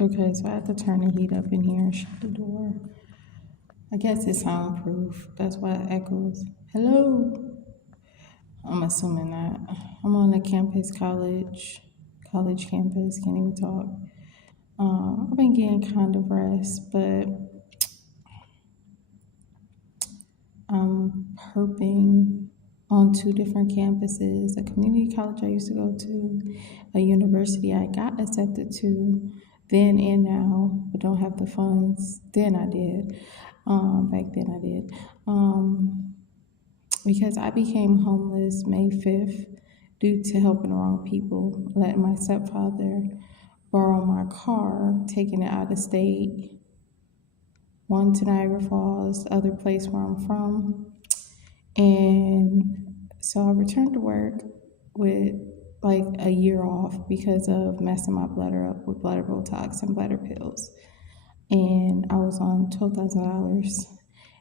Okay, so I have to turn the heat up in here and shut the door. I guess it's soundproof. That's why it echoes. Hello. I'm assuming that. I'm on a campus, college campus. Can't even talk. I've been getting kind of rest, but I'm herping on two different campuses: a community college I used to go to, a university I got accepted to then and now, but don't have the funds. Then I did. Back then I did. Because I became homeless May 5th due to helping the wrong people, letting my stepfather borrow my car, taking it out of state, one to Niagara Falls, the other place where I'm from. And so I returned to work with like a year off because of messing my bladder up with bladder Botox and bladder pills. And I was on $12,000.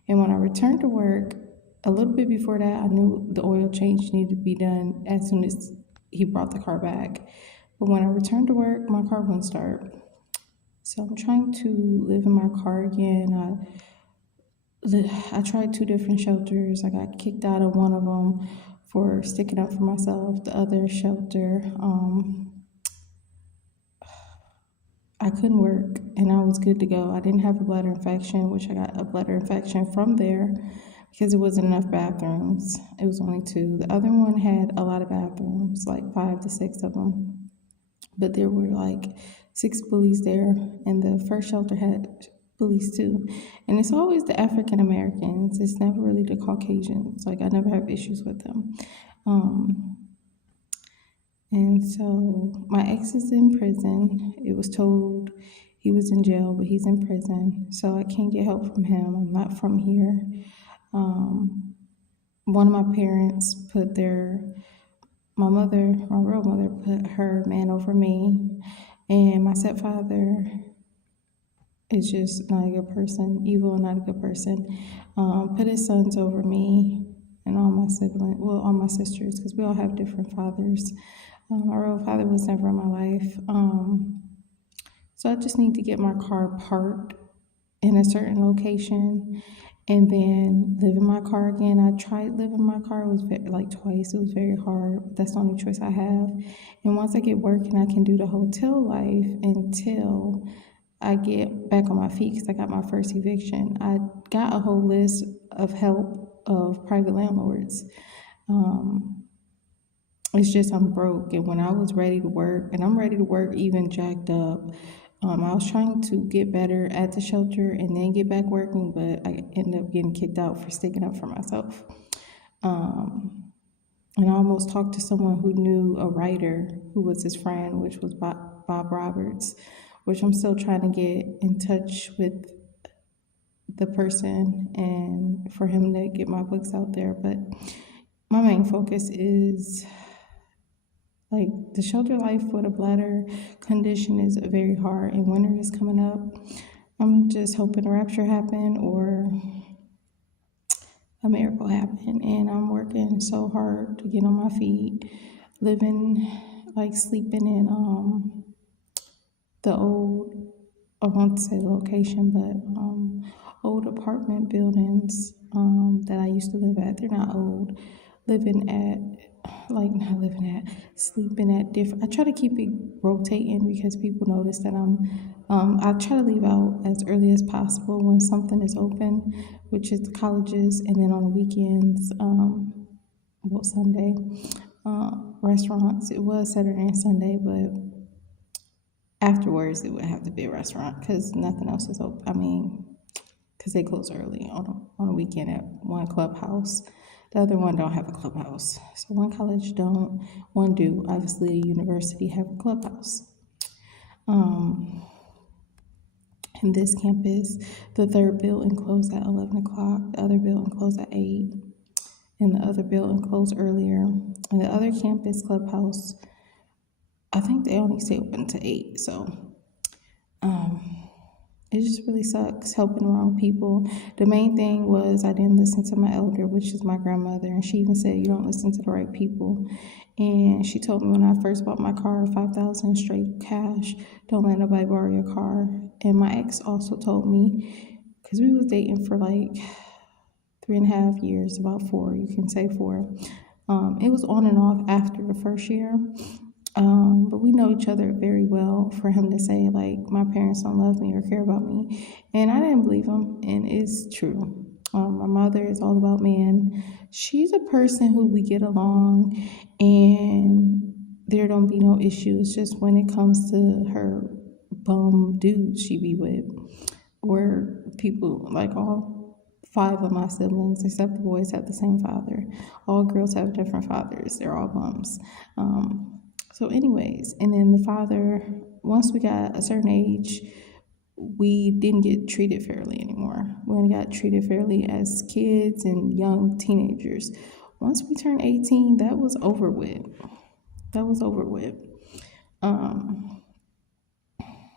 And when I returned to work, a little bit before that, I knew the oil change needed to be done as soon as he brought the car back. But when I returned to work, my car wouldn't start. So I'm trying to live in my car again. I tried two different shelters. I got kicked out of one of them for sticking up for myself. The other shelter, I couldn't work and I was good to go. I didn't have a bladder infection, which I got a bladder infection from there because it wasn't enough bathrooms. It was only two. The other one had a lot of bathrooms, like 5 to 6 of them. But there were like 6 bullies there, and the first shelter had bullies too. And it's always the African Americans. It's never really the Caucasians. Like I never have issues with them. And so my ex is in prison. It was told he was in jail, but he's in prison. So I can't get help from him. I'm not from here. One of my parents put my real mother, put her man over me. And my stepfather is just not a good person, evil and not a good person. Put his sons over me and all my siblings, well, all my sisters, because we all have different fathers. My real father was never in my life. So I just need to get my car parked in a certain location and then live in my car again. I tried living in my car. It was like twice. It was very hard. But that's the only choice I have. And once I get working, I can do the hotel life until I get back on my feet because I got my first eviction. I got a whole list of help of private landlords. It's just I'm broke, and when I was ready to work, and I'm ready to work even jacked up, I was trying to get better at the shelter and then get back working, but I ended up getting kicked out for sticking up for myself. And I almost talked to someone who knew a writer who was his friend, which was Bob Roberts, which I'm still trying to get in touch with the person and for him to get my books out there. But my main focus is like the shelter life with a bladder condition is very hard, and winter is coming up. I'm just hoping a rapture happen or a miracle happen, and I'm working so hard to get on my feet, living like sleeping in the old, I want to say location, but old apartment buildings that I used to live at. They're not old. Sleeping at different. I try to keep it rotating because people notice that I try to leave out as early as possible when something is open, which is the colleges, and then on the weekends, Sunday, restaurants. It was Saturday and Sunday, but afterwards it would have to be a restaurant because nothing else is open. I mean, because they close early on a weekend at one clubhouse. The other one don't have a clubhouse. So one college don't, one do. Obviously, a university have a clubhouse. In this campus, the third building closed at 11 o'clock. The other building closed at 8. And the other building closed earlier. And the other campus clubhouse, I think they only stay open to 8. So, it just really sucks helping the wrong people. The main thing was I didn't listen to my elder, which is my grandmother, and she even said you don't listen to the right people. And she told me when I first bought my car, 5,000 straight cash. Don't let nobody borrow your car. And my ex also told me, because we was dating for like 3.5 years, about 4, you can say 4. It was on and off after the first year. But we know each other very well for him to say, like, my parents don't love me or care about me. And I didn't believe him, and it's true. My mother is all about man. She's a person who we get along, and there don't be no issues. Just when it comes to her bum dudes she be with, or people, like all 5 of my siblings, except the boys, have the same father. All girls have different fathers. They're all bums. So anyways, and then the father, once we got a certain age, we didn't get treated fairly anymore. We only got treated fairly as kids and young teenagers. Once we turned 18, that was over with. That was over with.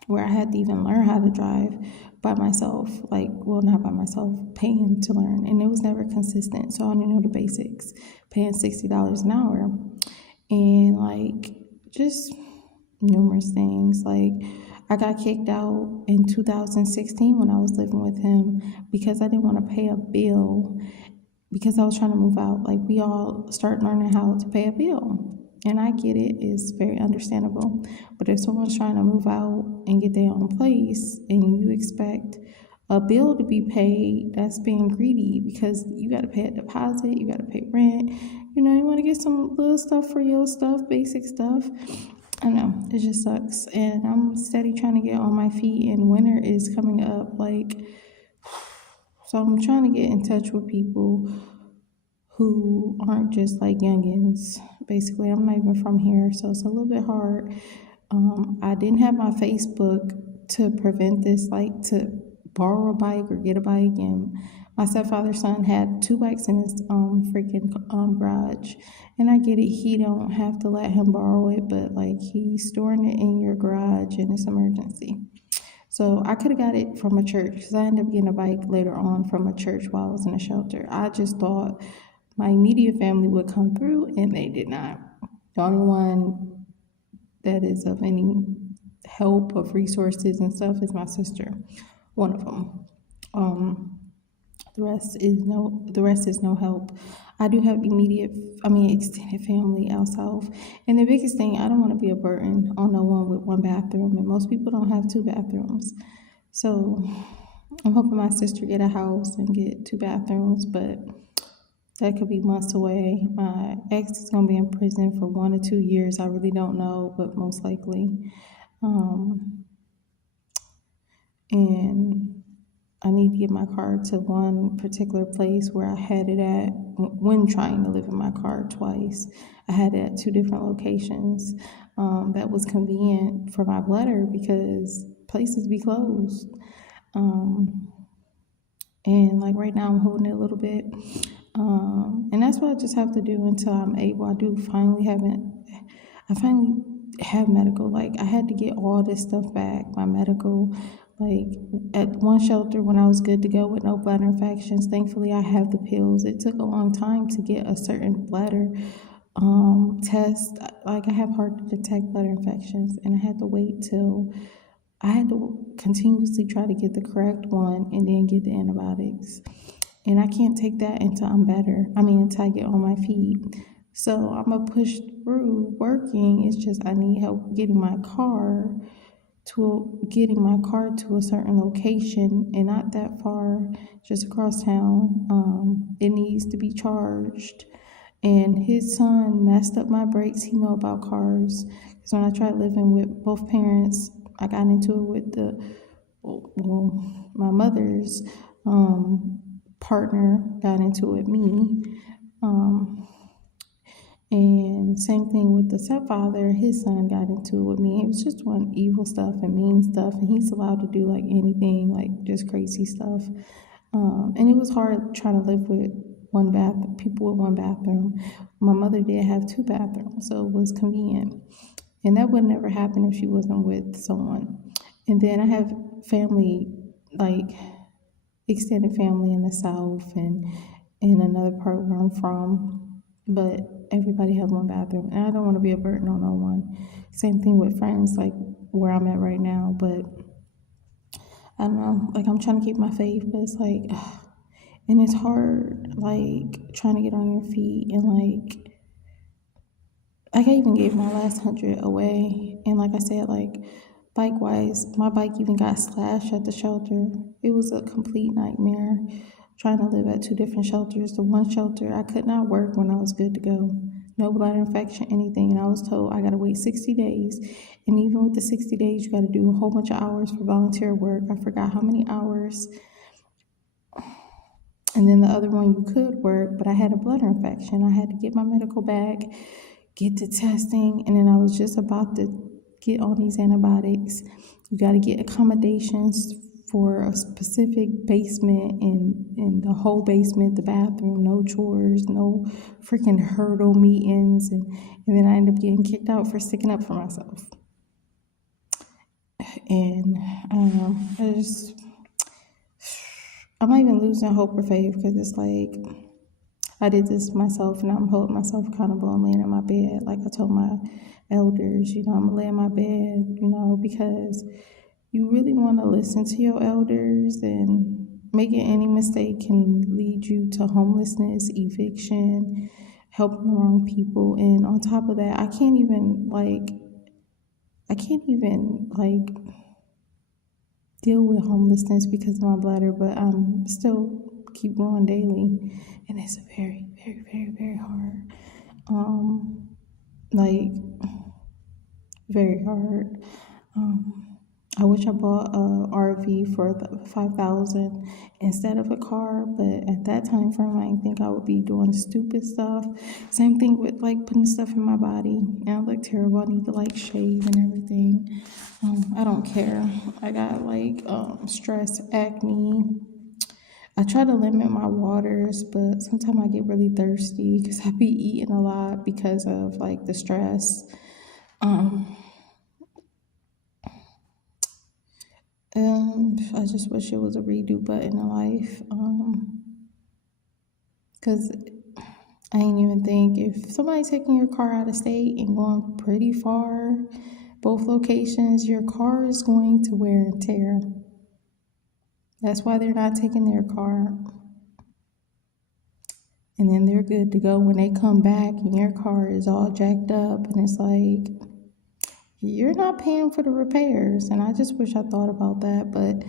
Where I had to even learn how to drive by myself, like, well, not by myself, paying to learn. And it was never consistent, so I didn't know the basics, paying $60 an hour. And, like, just numerous things. Like, I got kicked out in 2016 when I was living with him because I didn't want to pay a bill because I was trying to move out. Like, we all start learning how to pay a bill. And I get it, it's very understandable. But if someone's trying to move out and get their own place and you expect a bill to be paid, that's being greedy, because you got to pay a deposit, you got to pay rent. You know, you want to get some little stuff for your stuff, basic stuff. I know, it just sucks. And I'm steady trying to get on my feet, and winter is coming up. Like, so I'm trying to get in touch with people who aren't just like youngins. Basically, I'm not even from here, so it's a little bit hard. I didn't have my Facebook to prevent this, like to borrow a bike or get a bike. And my stepfather's son had 2 bikes in his freaking garage. And I get it, he don't have to let him borrow it, but like he's storing it in your garage and it's emergency. So I could have got it from a church, because I ended up getting a bike later on from a church while I was in a shelter. I just thought my immediate family would come through, and they did not. The only one that is of any help, of resources and stuff, is my sister, one of them. The rest is no help. I do have extended family out south. And the biggest thing, I don't want to be a burden on no one with 1 bathroom, and most people don't have 2 bathrooms. So I'm hoping my sister get a house and get 2 bathrooms, but that could be months away. My ex is going to be in prison for 1 or 2 years. I really don't know, but most likely. And I need to get my car to one particular place where I had it at when trying to live in my car twice. I had it at 2 different locations. That was convenient for my bladder because places be closed. And like right now I'm holding it a little bit. And that's what I just have to do until I'm able. I finally have medical. Like, I had to get all this stuff back, my medical. Like, at one shelter when I was good to go with no bladder infections, thankfully I have the pills. It took a long time to get a certain bladder test. Like, I have hard to detect bladder infections, and I had to continuously try to get the correct one and then get the antibiotics. And I can't take that until I'm better. Until I get on my feet. So I'm going to push through working. It's just I need help getting my car to a certain location, and not that far, just across town. It needs to be charged. And his son messed up my brakes. He know about cars. Because when I tried living with both parents, I got into it with my mother's partner got into it with me. And same thing with the stepfather, his son got into it with me. It was just doing evil stuff and mean stuff, and he's allowed to do like anything, like just crazy stuff. And it was hard trying to live with people with 1 bathroom. My mother did have 2 bathrooms, so it was convenient. And that would never happen if she wasn't with someone. And then I have family like extended family in the South and in another part where I'm from, but everybody have one bathroom, and I don't want to be a burden on no one. Same thing with friends, like where I'm at right now, but I don't know, like I'm trying to keep my faith, but it's like, and it's hard, like trying to get on your feet and like I even gave my last 100 away, and like I said, like bike wise, my bike even got slashed at the shelter. It was a complete nightmare trying to live at two different shelters. The one shelter I could not work when I was good to go, no bladder infection, anything, and I was told I gotta wait 60 days. And even with the 60 days, you gotta do a whole bunch of hours for volunteer work. I forgot how many hours. And then the other one you could work, but I had a bladder infection. I had to get my medical back, get the testing, and then I was just about to get on these antibiotics. You got to get accommodations for a specific basement and in the whole basement, the bathroom, no chores, no freaking hurdle meetings, and then I ended up getting kicked out for sticking up for myself. And I don't know, I'm not even losing hope or faith because it's like I did this myself and I'm holding myself accountable and laying in my bed. Like I told my elders, I'm gonna lay in my bed, because you really want to listen to your elders, and making any mistake can lead you to homelessness, eviction, helping the wrong people. And on top of that, I can't even deal with homelessness because of my bladder, but I'm still keep going daily, and it's very, very, very, very hard. Like very hard. I wish I bought a RV for the 5,000 instead of a car, but at that time frame, I didn't think I would be doing stupid stuff. Same thing with like putting stuff in my body, and I look terrible. I need to like shave and everything. I don't care. I got like stress, acne. I try to limit my waters, but sometimes I get really thirsty because I be eating a lot because of like the stress. I just wish it was a redo button in life. Because I ain't even think if somebody taking your car out of state and going pretty far, both locations, your car is going to wear and tear. That's why they're not taking their car. And then they're good to go when they come back and your car is all jacked up, and it's like, you're not paying for the repairs. And I just wish I thought about that. But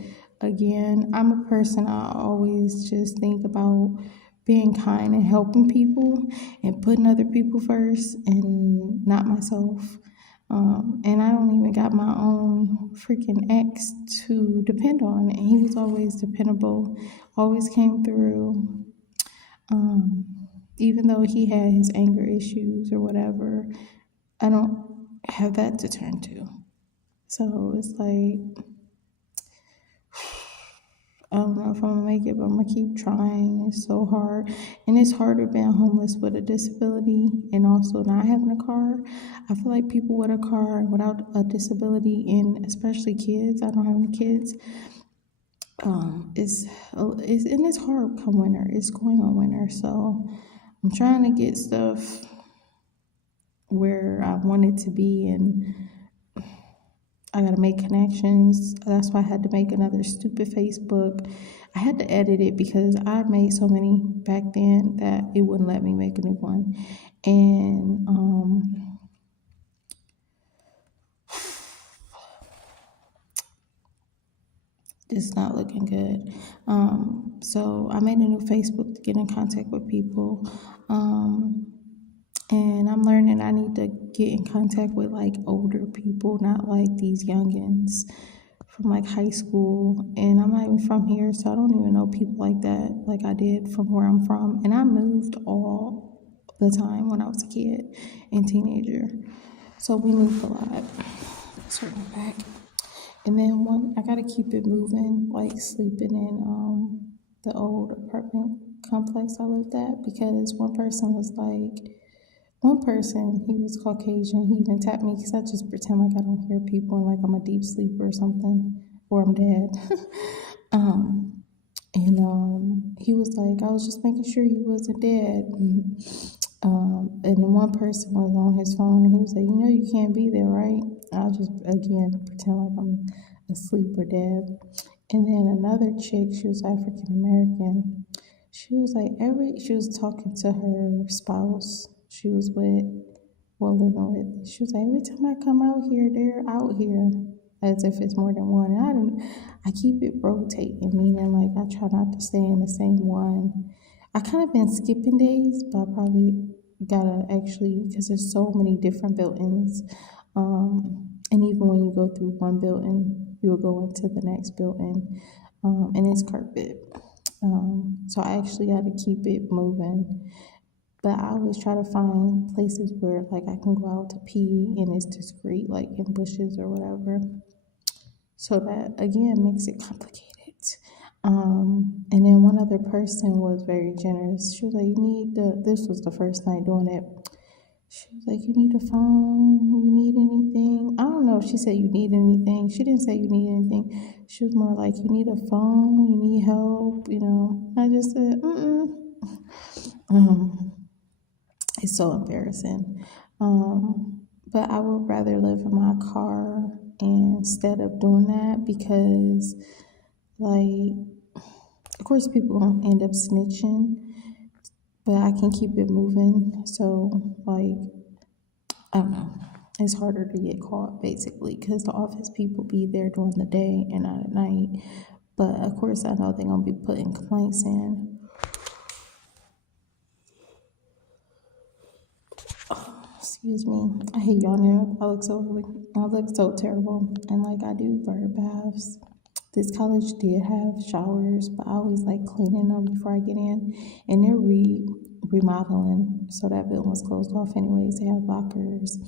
again, I'm a person, I always just think about being kind and helping people and putting other people first and not myself. And I don't even got my own freaking ex to depend on. And he was always dependable, always came through. Even though he had his anger issues or whatever, I don't have that to turn to. So it's like, I don't know if I'm gonna make it, but I'm gonna keep trying. It's so hard. And it's harder being homeless with a disability and also not having a car. I feel like people with a car and without a disability, and especially kids, I don't have any kids, it's hard come winter. It's going on winter. So I'm trying to get stuff where I want it to be, and I gotta make connections. That's why I had to make another stupid Facebook. I had to edit it because I made so many back then that it wouldn't let me make a new one. And it's not looking good. So I made a new Facebook to get in contact with people. And I'm learning I need to get in contact with like older people, not like these youngins from like high school. And I'm not even from here, so I don't even know people like that, like I did from where I'm from. And I moved all the time when I was a kid and teenager. So we moved a lot. Sorry, my back. And then I gotta keep it moving, like sleeping in the old apartment complex I lived at, because one person, he was Caucasian, he even tapped me because I just pretend like I don't hear people and like I'm a deep sleeper or something, or I'm dead. Um, he was like, I was just making sure you wasn't dead. And then one person was on his phone and he was like, you know, you can't be there, right? I'll just, again, pretend like I'm asleep or dead. And then another chick, she was African American. She was like, she was talking to her spouse she was with, well, living with. She was like, every time I come out here, they're out here, as if it's more than one. And I keep it rotating, meaning like I try not to stay in the same one. I kind of been skipping days, but I probably gotta actually, because there's so many different buildings. And even when you go through one building, you'll go into the next building, and it's carpet. So I actually got to keep it moving. But I always try to find places where like I can go out to pee and it's discreet, like in bushes or whatever. So that again makes it complicated. And then one other person was very generous. She was like, this was the first night doing it. She was like, you need a phone? You need anything? I don't know if she said you need anything. She didn't say you need anything. She was more like, you need a phone? You need help? I just said, It's so embarrassing. But I would rather live in my car instead of doing that because, like, of course, people gonna end up snitching, but I can keep it moving. So, like, I don't know. It's harder to get caught, basically, because the office people be there during the day and not at night. But, of course, I know they're going to be putting complaints in. Excuse me. I hate yawning. I look so terrible. And like I do bird baths. This college did have showers, but I always like cleaning them before I get in. And they're remodeling, so that building was closed off anyways. They have lockers.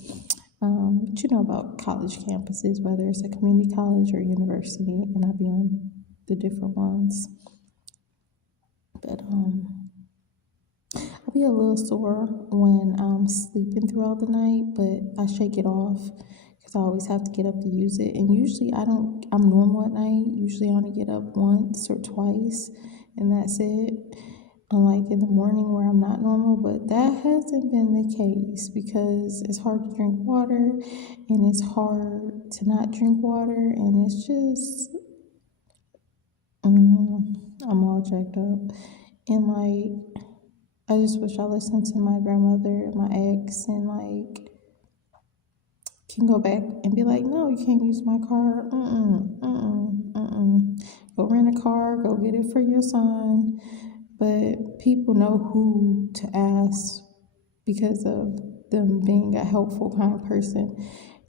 But you know about college campuses, whether it's a community college or university, and I'll be on the different ones. But I'll be a little sore when I'm sleeping throughout the night, but I shake it off because I always have to get up to use it. And usually I'm normal at night. Usually I only get up once or twice, and that's it. Unlike in the morning where I'm not normal, but that hasn't been the case because it's hard to drink water and it's hard to not drink water, and it's just, I'm all jacked up. And like, I just wish I listened to my grandmother and my ex and like can go back and be like, no, you can't use my car. Go rent a car, go get it for your son. But people know who to ask because of them being a helpful kind of person.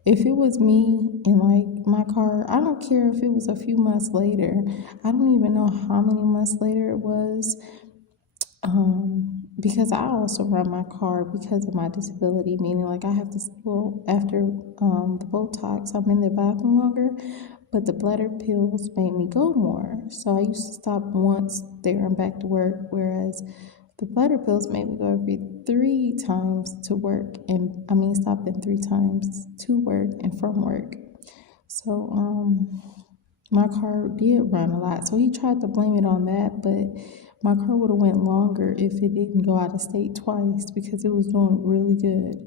If it was me and like my car, I don't care if it was a few months later. I don't even know how many months later it was. Because I also run my car because of my disability, meaning like I have to, after the Botox, I'm in the bathroom longer, but the bladder pills made me go more. So I used to stop once there and back to work, whereas the bladder pills made me go every 3 times to work, and stopping 3 times to work and from work. So, my car did run a lot. So he tried to blame it on that, but my car would have went longer if it didn't go out of state twice because it was doing really good.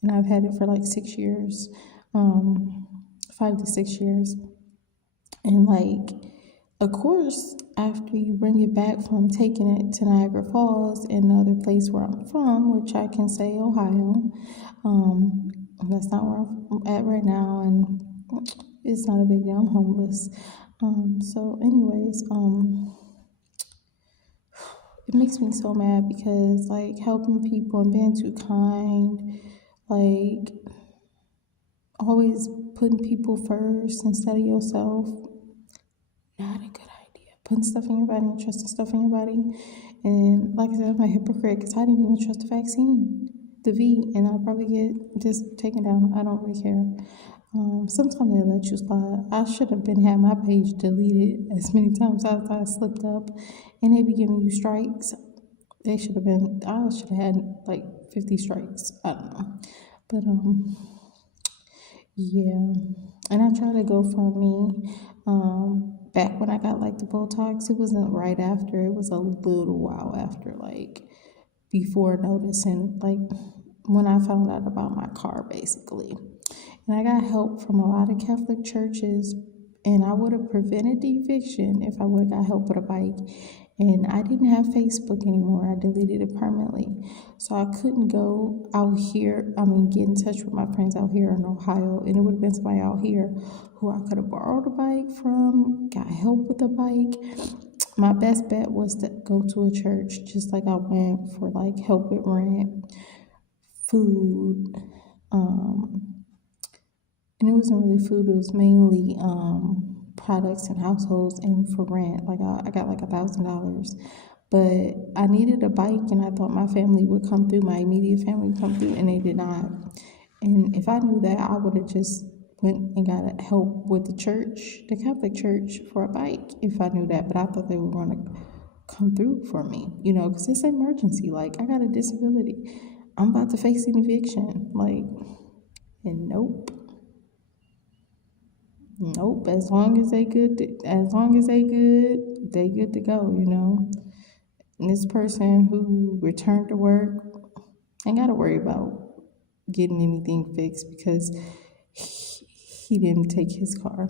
And I've had it for like 6 years, 5 to 6 years. And like, of course, after you bring it back from taking it to Niagara Falls and the other place where I'm from, which I can say Ohio, that's not where I'm at right now, and it's not a big deal. I'm homeless. So anyways, it makes me so mad because like helping people and being too kind, like always putting people first instead of yourself, not a good idea. Putting stuff in your body and trusting stuff in your body. And like I said, I'm a hypocrite because I didn't even trust the vaccine, the V, and I'll probably get just taken down. I don't really care. Sometimes they let you slide. I should have been had my page deleted as many times as I slipped up, and they be giving you strikes. I should have had like 50 strikes. I don't know, but yeah. And I try to go for me, back when I got like the Botox, it wasn't right after, it was a little while after, like before noticing, like when I found out about my car basically. And I got help from a lot of Catholic churches, and I would have prevented the eviction if I would have got help with a bike. And I didn't have Facebook anymore. I deleted it permanently. So I couldn't go out here, get in touch with my friends out here in Ohio. And it would have been somebody out here who I could have borrowed a bike from, got help with a bike. My best bet was to go to a church, just like I went for like help with rent, food, and it wasn't really food, it was mainly products and households and for rent. Like I got like $1,000, but I needed a bike, and I thought my family would come through, my immediate family would come through, and they did not. And if I knew that, I would have just went and got help with the church, the Catholic church, for a bike if I knew that. But I thought they were going to come through for me, because it's an emergency. Like, I got a disability, I'm about to face an eviction, like, and nope. As long as they good, they good to go, And this person who returned to work ain't got to worry about getting anything fixed, because he didn't take his car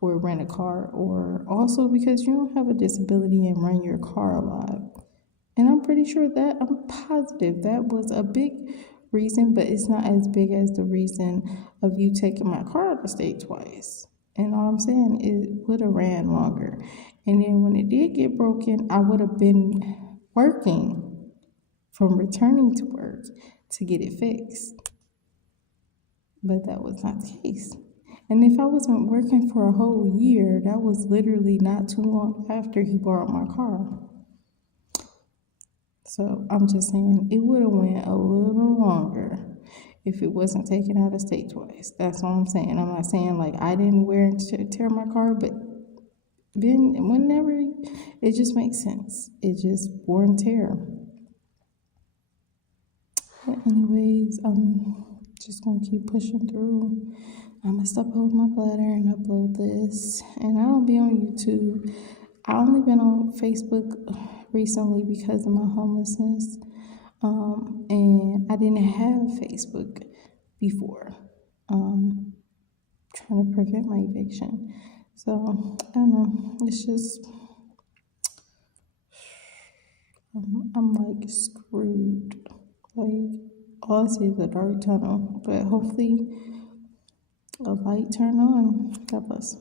or rent a car, or also because you don't have a disability and run your car a lot. And I'm positive that was a big reason, but it's not as big as the reason of you taking my car out of state twice. And all I'm saying, it would have ran longer. And then when it did get broken, I would have been working from returning to work to get it fixed. But that was not the case. And if I wasn't working for a whole year, that was literally not too long after he borrowed my car. So I'm just saying, it would have went a little longer if it wasn't taken out of state twice. That's all I'm saying. I'm not saying like I didn't wear and tear my car, but then whenever, it just makes sense. It just wear and tear. But anyways, I'm just gonna keep pushing through. I'm gonna stop holding my bladder and upload this. And I don't be on YouTube. I only been on Facebook recently because of my homelessness. And I didn't have Facebook before, trying to prevent my eviction. So I don't know, it's just, I'm like screwed. Like, all I see is a dark tunnel, but hopefully a light turn on. God bless.